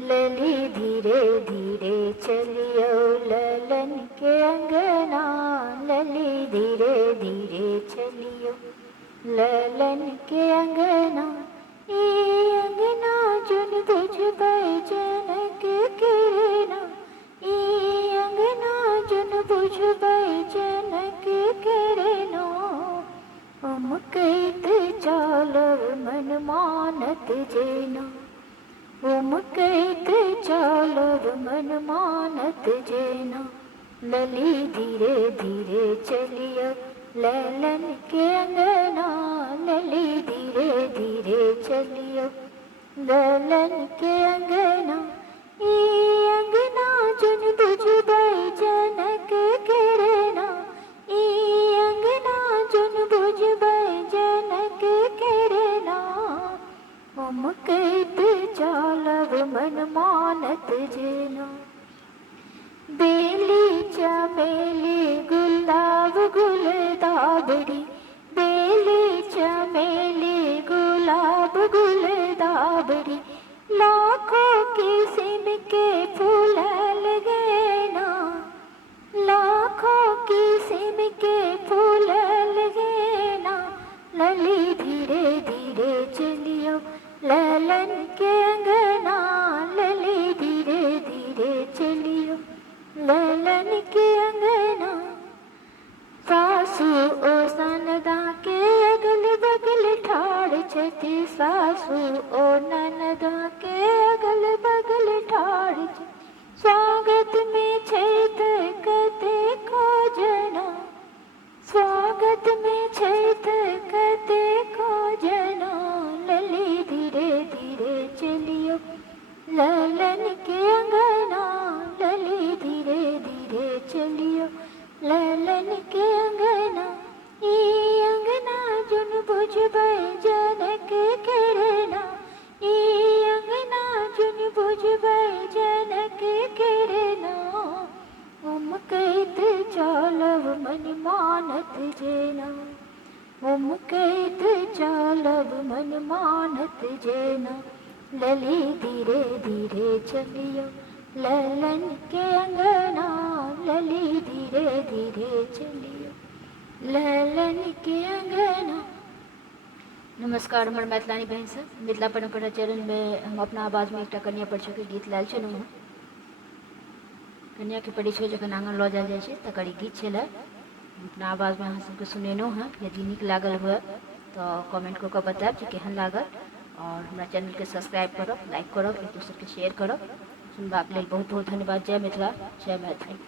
लली धीरे धीरे चलियो ललन के अंगना, लली धीरे धीरे चलियो ललन के अंगना। ई अंगना जुन बुझ जनक किरना, ई अंगना जुन बुझ जनक किरना। उमकैत चालव मन मानत जेना, उमकैत चालव मन मानत जेना। लली धीरे धीरे चलियो ललन के अंगना, लली धीरे धीरे चलियो ललन के अंगना। ई अंगना जुन बुझ जनक किरना, ई अंगना जुन बुझ जनक किरना। उमकैत चालव मन मानत जेना। बेली चमेली गुलाब गुलदाबड़ी, बेली चमेली गुलाब गुलदाबड़ी। लाखों किस्म के फूल लगे ना, लाखों किस्म के फूल लगे ना। लली धीरे धीरे चलियो ललन के अंगना, लली धीरे धीरे चलियो ललन के अंगना। सासू ओ सनदा के अगल बगल ठाड़ छथि, सासू ओ ननदा के अगल बगल ठाड़ छथि। स्वागत में छैत कते खोजना, स्वागत में छैत कते खोजना। लली धीरे धीरे चलियो ललन के अंगना, लली धीरे धीरे चलियो ललन के अंगना। ई अंगना जुन बुझ जनक किरना, ई अंगना जुन बुझ जनक किरना। उमकैत चालव मन मानत जेना, उमकैत चालव मन मानत जेना। लली धीरे धीरे चलियो ललन के अंगना, लली धीरे धीरे चलियो ललन के अंगना। नमस्कार हमर मैथिलानी बहन सब, मिथिला परंपरा चरण में हम अपना आवाज में एक कन्या परिचय के गीत लायल छलहुँ हँ। कन्या के परिचय जखन आंगन लऽ जायल जाइ छै तकर ई गीत छलै। अपना आवाज में अहाँ सबके सुनेलहुँ हँ। यदि नीक लागल हुए तो कमेंट कऽ कऽ बतायब जे केहन लागल, और हमरा चैनल के सब्सक्राइब करब, लाइक करब, एक दोसर के शेयर करब। सुनबाक लेल बहुत बहुत धन्यवाद। जय मिथिला, जय मैथिली।